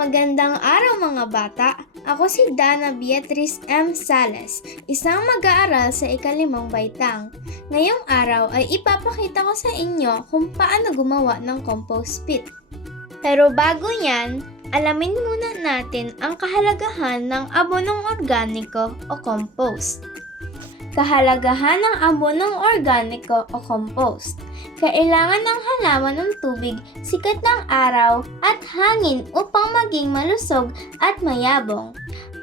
Magandang araw mga bata! Ako si Dana Beatrice M. Sales, isang mag-aaral sa ikalimang baitang. Ngayong araw ay ipapakita ko sa inyo kung paano gumawa ng compost pit. Pero bago yan, alamin muna natin ang kahalagahan ng abonong organiko o compost. Kahalagahan ng abonong organiko o compost. Kailangan ng halaman ng tubig, sikat ng araw at hangin upang maging malusog at mayabong.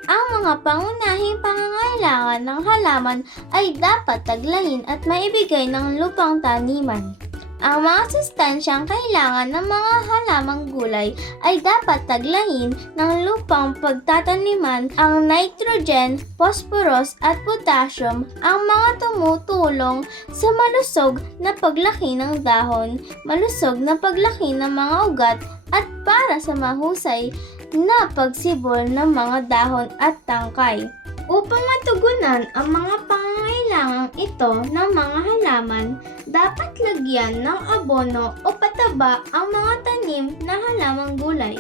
Ang mga pangunahing pangangailangan ng halaman ay dapat taglayin at maibigay ng lupang taniman. Ang mga sustansyang kailangan ng mga halamang gulay ay dapat taglayin ng lupang pagtataniman. Ang nitrogen, phosphorus at potassium ang mga tumutulong sa malusog na paglaki ng dahon, malusog na paglaki ng mga ugat at para sa mahusay na pagsibol ng mga dahon at tangkay. Upang matugunan ang mga pangangailangang ito ng mga halaman, dapat lagyan ng abono o pataba ang mga tanim na halamang gulay.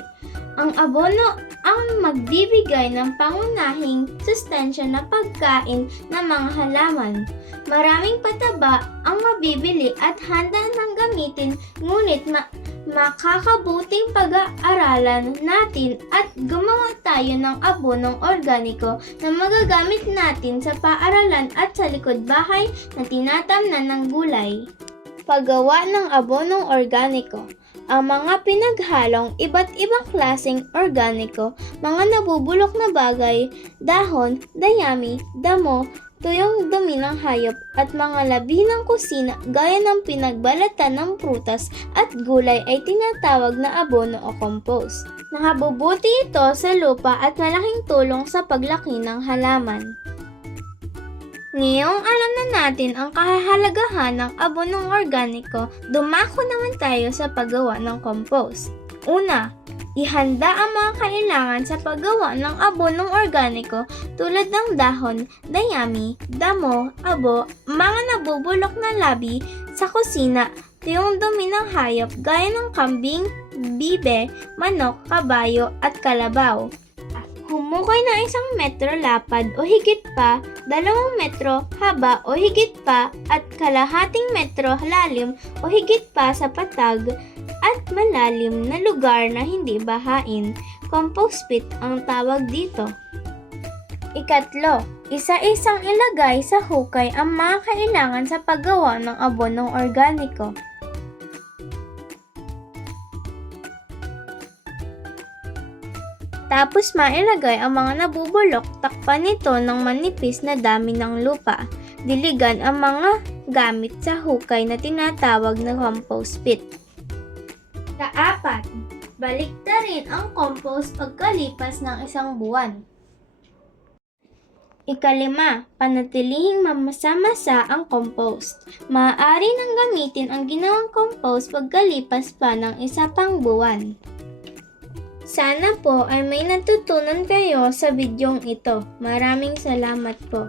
Ang abono ang magbibigay ng pangunahing sustansya na pagkain ng mga halaman. Maraming pataba ang mabibili at handa nang gamitin, ngunit makakabuting pag-aaralan natin at gumawa tayo ng abonong organiko na magagamit natin sa paaralan at sa likod bahay na tinatamnan ng gulay. Paggawa ng abonong organiko. Ang mga pinaghalong iba't ibang klaseng organiko, mga nabubulok na bagay, dahon, dayami, damo, tuyong dumi ng hayop at mga labi ng kusina gaya ng pinagbalatan ng prutas at gulay ay tinatawag na abono o compost. Nakabubuti ito sa lupa at malaking tulong sa paglaki ng halaman. Ngayong alam na natin ang kahalagahan ng abonong organiko, dumako naman tayo sa paggawa ng compost. Una, ihanda ang mga kailangan sa paggawa ng abonong organiko tulad ng dahon, dayami, damo, abo, mga nabubulok na labi sa kusina, tuyong dumi ng hayop gaya ng kambing, bibe, manok, kabayo at kalabaw. Humukay ng 1 metro lapad o higit pa, 2 metro haba o higit pa, at kalahating metro lalim o higit pa sa patag at malalim na lugar na hindi bahain. Compost pit ang tawag dito. Ikatlo, isa-isang ilagay sa hukay ang mga kailangan sa paggawa ng abonong organiko. Tapos mailagay ang mga nabubulok, takpan nito ng manipis na dami ng lupa. Diligan ang mga gamit sa hukay na tinatawag na compost pit. Kaapat, baliktarin ang compost pagkalipas ng 1 buwan. Ikalima, panatilihing mamasa-masa ang compost. Maaari nang gamitin ang ginawang compost pagkalipas pa ng 1 pang buwan. Sana po ay may natutunan kayo sa bidyong ito. Maraming salamat po.